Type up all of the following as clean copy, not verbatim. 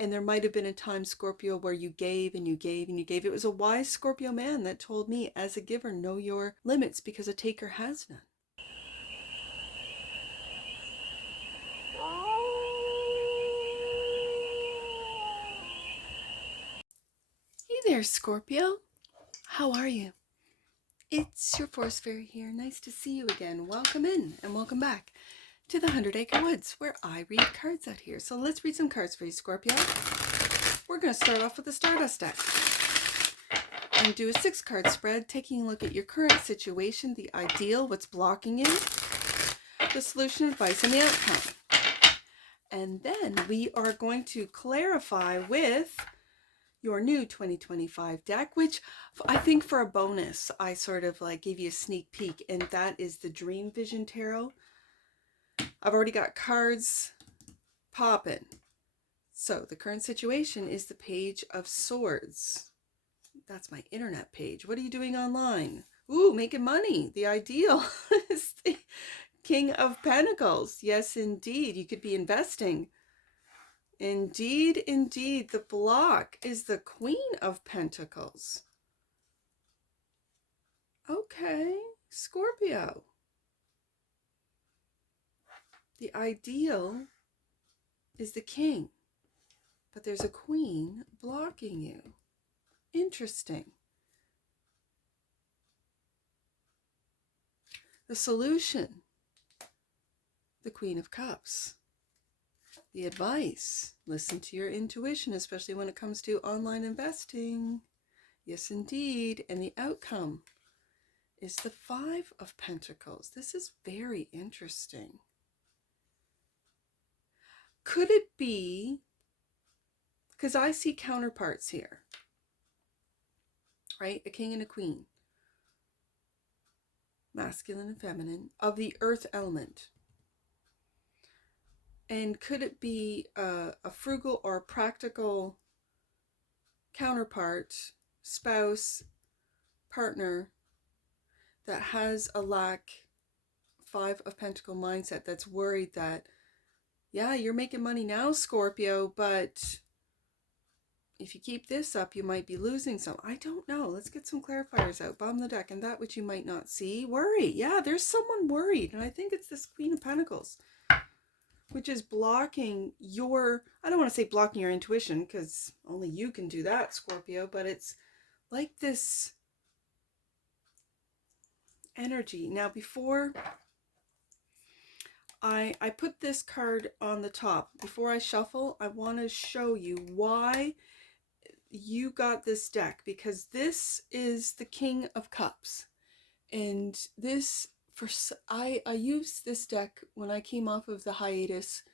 And there might have been a time, Scorpio, where you gave and you gave and you gave. It was a wise Scorpio man that told me, as a giver, know your limits, because a taker has none. Hey there, Scorpio. How are you? It's your force fairy here. Nice to see you again. Welcome in and welcome back to the 100 Acre Woods, where I read cards out here. So let's read some cards for you, Scorpio. We're going to start off with the Stardust deck and do a 6-card spread, taking a look at your current situation, the ideal, what's blocking you, the solution, advice, and the outcome. And then we are going to clarify with your new 2025 deck, which I think for a bonus, I sort of like gave you a sneak peek, and that is the Dream Vision Tarot. I've already got cards popping. So the current situation is the Page of Swords. That's my internet page. What are you doing online? Ooh, making money. The ideal is the King of Pentacles. Yes, indeed. You could be investing. Indeed, indeed. The block is the Queen of Pentacles. Okay, Scorpio. The ideal is the king, but there's a queen blocking you. Interesting. The solution, the Queen of Cups. The advice, listen to your intuition, especially when it comes to online investing. Yes, indeed. And the outcome is the Five of Pentacles. This is very interesting. Could it be, because I see counterparts here, right? A king and a queen, masculine and feminine, of the earth element. And could it be a frugal or practical counterpart, spouse, partner, that has a lack, Five of Pentacle mindset, that's worried that, yeah, you're making money now, Scorpio, but if you keep this up, you might be losing some. I don't know. Let's get some clarifiers out. Bottom of the deck. And that which you might not see. Worry. Yeah, there's someone worried. And I think it's this Queen of Pentacles, which is blocking your, I don't want to say blocking your intuition, because only you can do that, Scorpio, but it's like this energy. Now, before I put this card on the top, before I shuffle, I want to show you why you got this deck, because this is the King of Cups. And this, I used this deck when I came off of the hiatus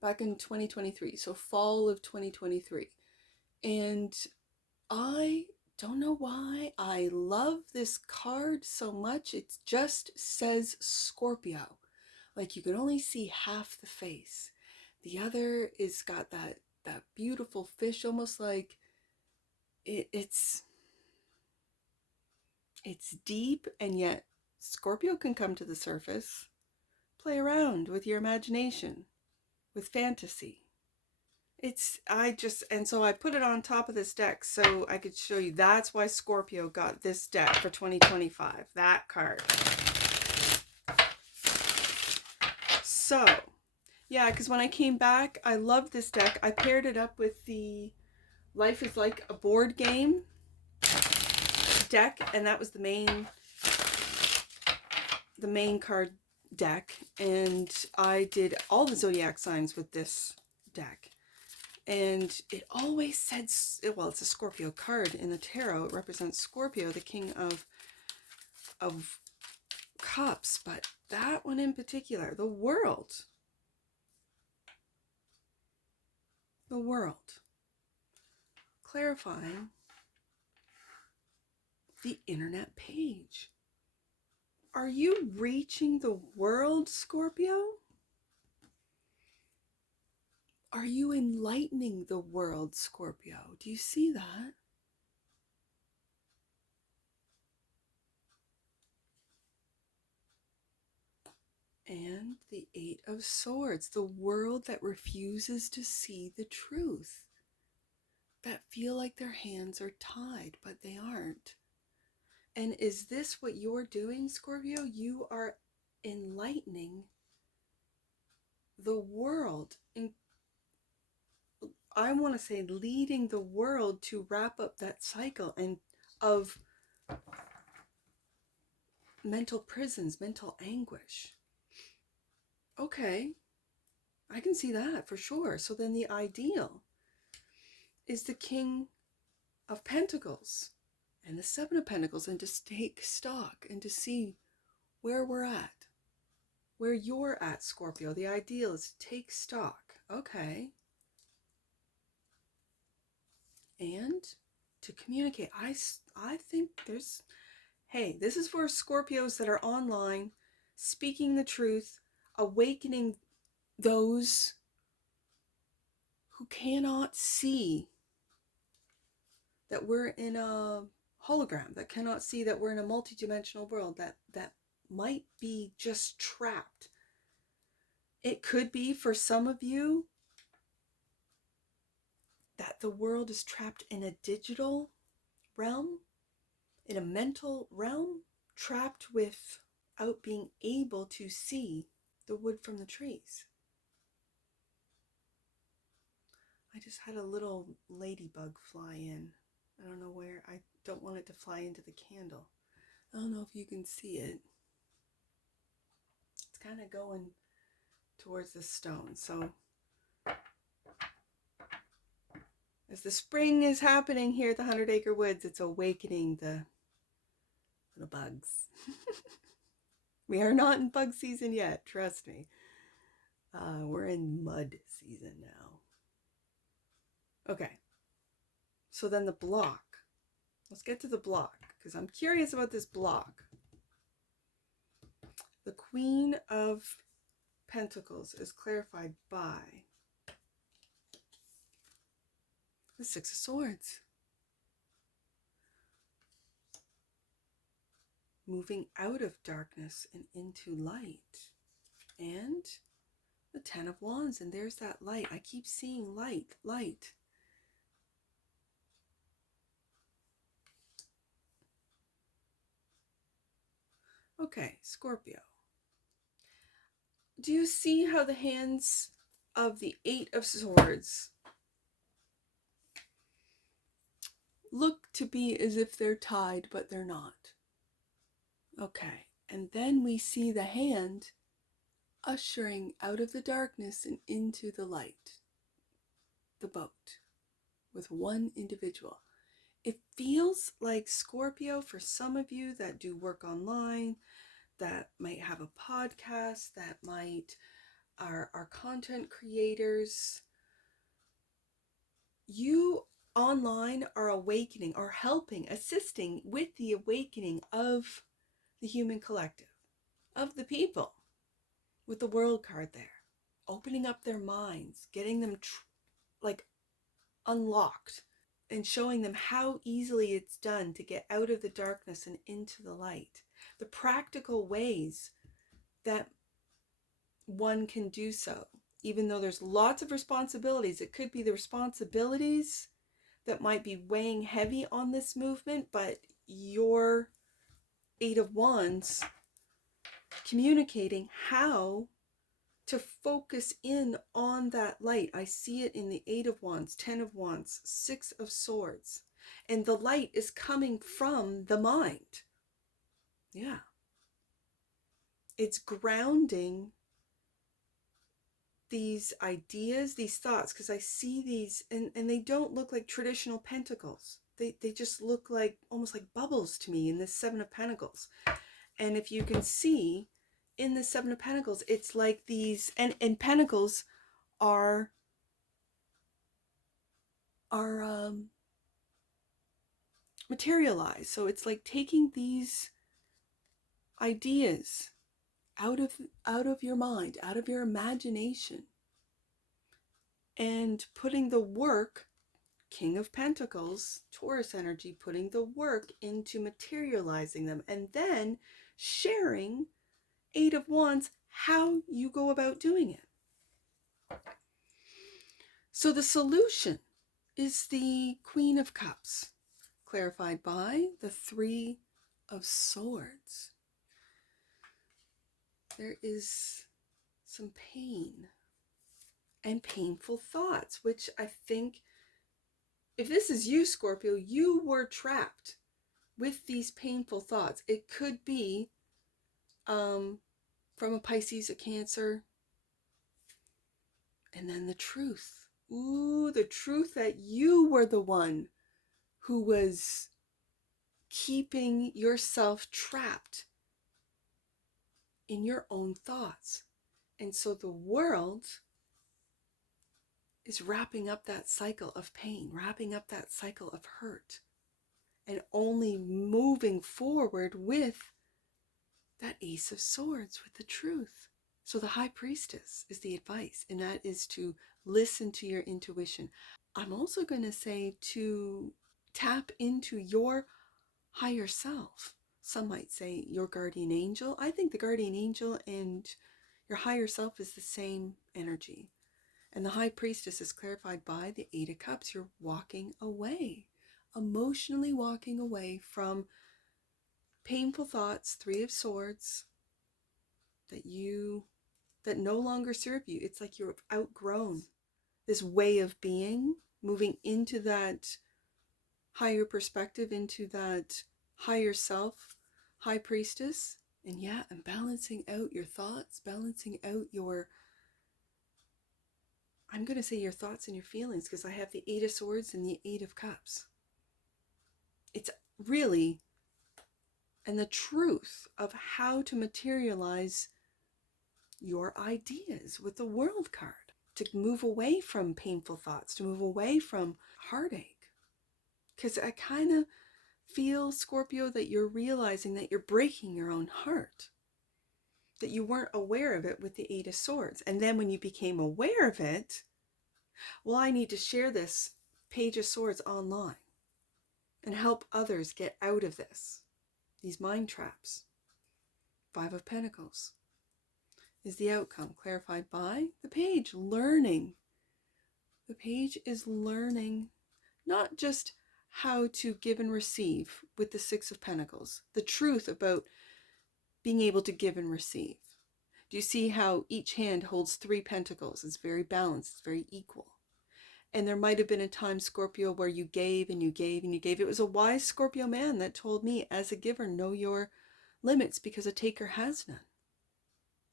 back in 2023, so fall of 2023. And I don't know why I love this card so much. It just says Scorpio. Like, you can only see half the face. The other is got that beautiful fish, almost like it's deep, and yet Scorpio can come to the surface. Play around with your imagination, with fantasy. And so I put it on top of this deck so I could show you. That's why Scorpio got this deck for 2025, that card. So, yeah, because when I came back, I loved this deck. I paired it up with the Life is Like a Board Game deck, and that was the main card deck. And I did all the zodiac signs with this deck. And it always said, well, it's a Scorpio card in the tarot. It represents Scorpio, the King of Cups. But that one in particular, the world. The world. Clarifying the internet page. Are you reaching the world, Scorpio? Are you enlightening the world, Scorpio? Do you see that? And the Eight of Swords, the world that refuses to see the truth. that feel like their hands are tied, but they aren't. And is this what you're doing, Scorpio? You are enlightening the world. And I want to say leading the world to wrap up that cycle and of mental prisons, mental anguish. Okay, I can see that for sure. So then the ideal is the King of Pentacles and the Seven of Pentacles, and to take stock and to see where we're at, where you're at, Scorpio. The ideal is to take stock. Okay. And to communicate. I think there's, hey, this is for Scorpios that are online, speaking the truth, awakening those who cannot see that we're in a hologram, that cannot see that we're in a multidimensional world, that might be just trapped. It could be for some of you that the world is trapped in a digital realm, in a mental realm, trapped without being able to see the wood from the trees. I just had a little ladybug fly in. I don't know where. I don't want it to fly into the candle. I don't know if you can see it. It's kind of going towards the stone. So as the spring is happening here at the 100 Acre Woods, it's awakening the little bugs. We are not in bug season yet, trust me. We're in mud season now. Okay, so then the block. Let's get to the block, because I'm curious about this block. The Queen of Pentacles is clarified by the Six of Swords. Moving out of darkness and into light. And the Ten of Wands, and there's that light. I keep seeing light, light. Okay, Scorpio. Do you see how the hands of the Eight of Swords look to be as if they're tied, but they're not? Okay, and then we see the hand ushering out of the darkness and into the light, the boat, with one individual. It feels like, Scorpio, for some of you that do work online, that might have a podcast, that might are content creators, you online are awakening, or helping, assisting with the awakening of the human collective, of the people, with the World card there, opening up their minds, getting them unlocked, and showing them how easily it's done to get out of the darkness and into the light. The practical ways that one can do so, even though there's lots of responsibilities. It could be the responsibilities that might be weighing heavy on this movement, but your Eight of Wands communicating how to focus in on that light. I see it in the Eight of Wands, Ten of Wands, Six of Swords. And the light is coming from the mind. Yeah. It's grounding these ideas, these thoughts, because I see these, and they don't look like traditional pentacles. They just look like, almost like bubbles to me in this Seven of Pentacles. And if you can see, in the Seven of Pentacles, it's like these, and pentacles are materialized. So it's like taking these ideas out of your mind, out of your imagination, and putting the work, King of Pentacles, Taurus energy, putting the work into materializing them, and then sharing, Eight of Wands, how you go about doing it. So the solution is the Queen of Cups, clarified by the Three of Swords. There is some pain and painful thoughts, which I think, if this is you, Scorpio, you were trapped with these painful thoughts. It could be from a Pisces, a Cancer, and then the truth. Ooh, the truth that you were the one who was keeping yourself trapped in your own thoughts. And so the world is wrapping up that cycle of pain, wrapping up that cycle of hurt, and only moving forward with that Ace of Swords, with the truth. So the High Priestess is the advice, and that is to listen to your intuition. I'm also going to say to tap into your higher self. Some might say your guardian angel. I think the guardian angel and your higher self is the same energy. And the High Priestess is clarified by the Eight of Cups. You're walking away, emotionally walking away from painful thoughts, Three of Swords, that no longer serve you. It's like you've outgrown this way of being, moving into that higher perspective, into that higher self, High Priestess. And yeah, and balancing out your thoughts, balancing out your, I'm going to say your thoughts and your feelings, because I have the Eight of Swords and the Eight of Cups. It's really, and the truth of how to materialize your ideas with the World card, to move away from painful thoughts, to move away from heartache. Because I kind of feel, Scorpio, that you're realizing that you're breaking your own heart, that you weren't aware of it with the Eight of Swords. And then when you became aware of it, well, I need to share this Page of Swords online and help others get out of this, these mind traps. Five of Pentacles is the outcome, clarified by the Page, learning. The Page is learning not just how to give and receive with the Six of Pentacles, the truth about being able to give and receive. Do you see how each hand holds three pentacles? It's very balanced, it's very equal. And there might have been a time, Scorpio, where you gave and you gave and you gave. It was a wise Scorpio man that told me, as a giver, know your limits, because a taker has none.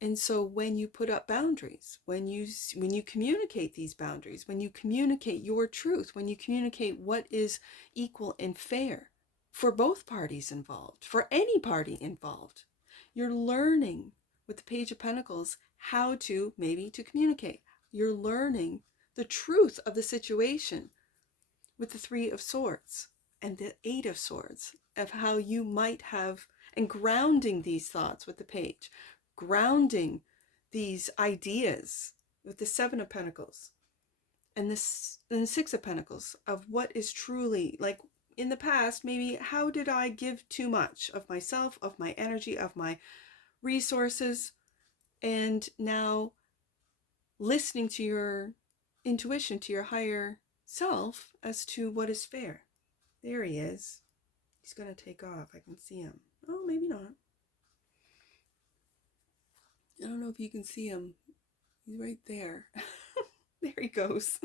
And so when you put up boundaries, when you communicate these boundaries, when you communicate your truth, when you communicate what is equal and fair for both parties involved, for any party involved, you're learning with the Page of Pentacles how to communicate. You're learning the truth of the situation with the Three of Swords and the Eight of Swords, of how you might have, and grounding these thoughts with the Page, grounding these ideas with the Seven of Pentacles and the Six of Pentacles, of what is truly, like in the past, maybe how did I give too much of myself, of my energy, of my resources, and now listening to your intuition, to your higher self, as to what is fair. There he is. He's going to take off. I can see him. Oh, maybe not. I don't know if you can see him. He's right there. There he goes.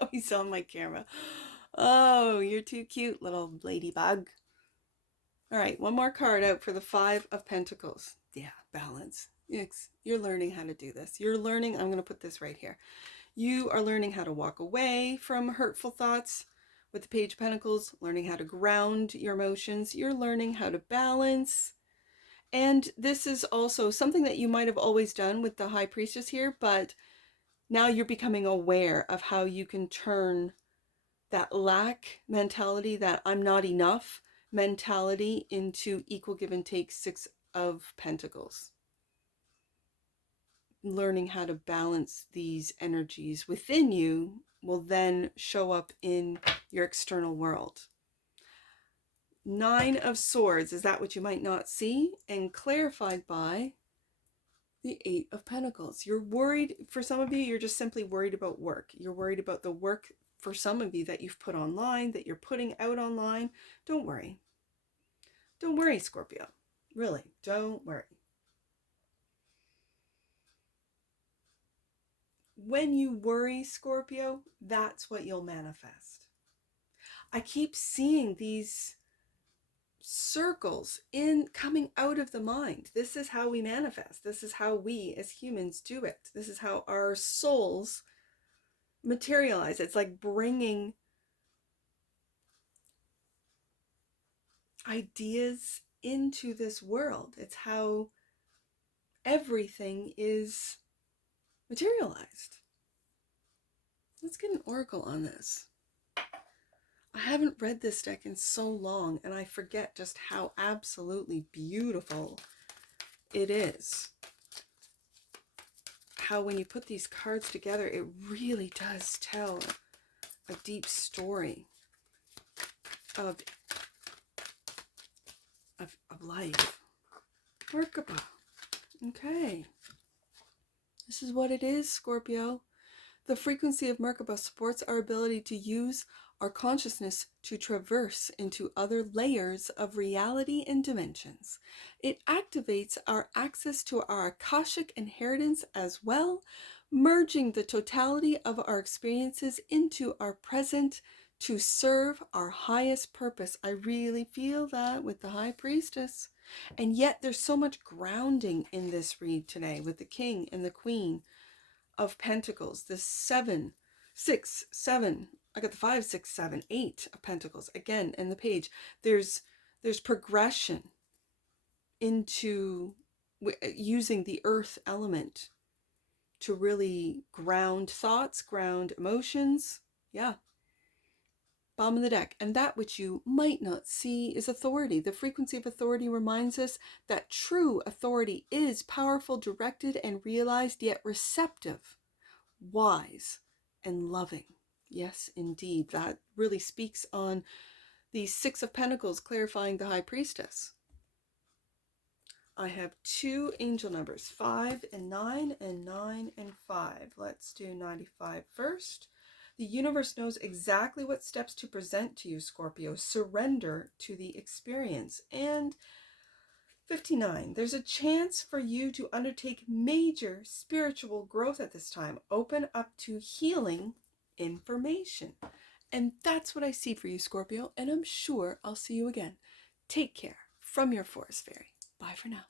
Oh, he's on my camera. Oh, you're too cute, little ladybug. All right, one more card out for the Five of Pentacles. Yeah, balance. You're learning how to do this. You're learning, I'm going to put this right here. You are learning how to walk away from hurtful thoughts with the Page of Pentacles, learning how to ground your emotions. You're learning how to balance. And this is also something that you might have always done with the High Priestess here, but now you're becoming aware of how you can turn that lack mentality, that I'm not enough mentality, into equal give and take, Six of Pentacles. Learning how to balance these energies within you will then show up in your external world. Nine of Swords is that what you might not see, and clarified by the Eight of Pentacles. You're worried, for some of you, you're just simply worried about work. You're worried about the work for some of you that you've put online, that you're putting out online. Don't worry. Don't worry, Scorpio. Really, don't worry. When you worry, Scorpio, that's what you'll manifest. I keep seeing these circles in coming out of the mind. This is how we manifest. This is how we as humans do it. This is how our souls materialize. It's like bringing ideas into this world. It's how everything is materialized. Let's get an oracle on this. I haven't read this deck in so long, and I forget just how absolutely beautiful it is. How when you put these cards together, it really does tell a deep story of life. Merkaba. Okay. This is what it is, Scorpio. The frequency of Merkaba supports our ability to use our consciousness to traverse into other layers of reality and dimensions. It activates our access to our Akashic inheritance as well, merging the totality of our experiences into our present to serve our highest purpose. I really feel that with the High Priestess. And yet there's so much grounding in this read today with the King and the Queen of Pentacles. The 7, 6, 7. I got the 5, 6, 7, 8 of Pentacles. Again, in the page, there's progression into using the earth element to really ground thoughts, ground emotions. Yeah. Bottom of the deck. And that which you might not see is authority. The frequency of authority reminds us that true authority is powerful, directed, and realized, yet receptive, wise, and loving. Yes, indeed. That really speaks on the 6 of Pentacles, clarifying the High Priestess. I have 2 angel numbers, 5 and 9, and 9 and 5. Let's do 95 first. The universe knows exactly what steps to present to you, Scorpio. Surrender to the experience. And 59. There's a chance for you to undertake major spiritual growth at this time. Open up to healing information. And that's what I see for you, Scorpio. And I'm sure I'll see you again. Take care from your forest fairy. Bye for now.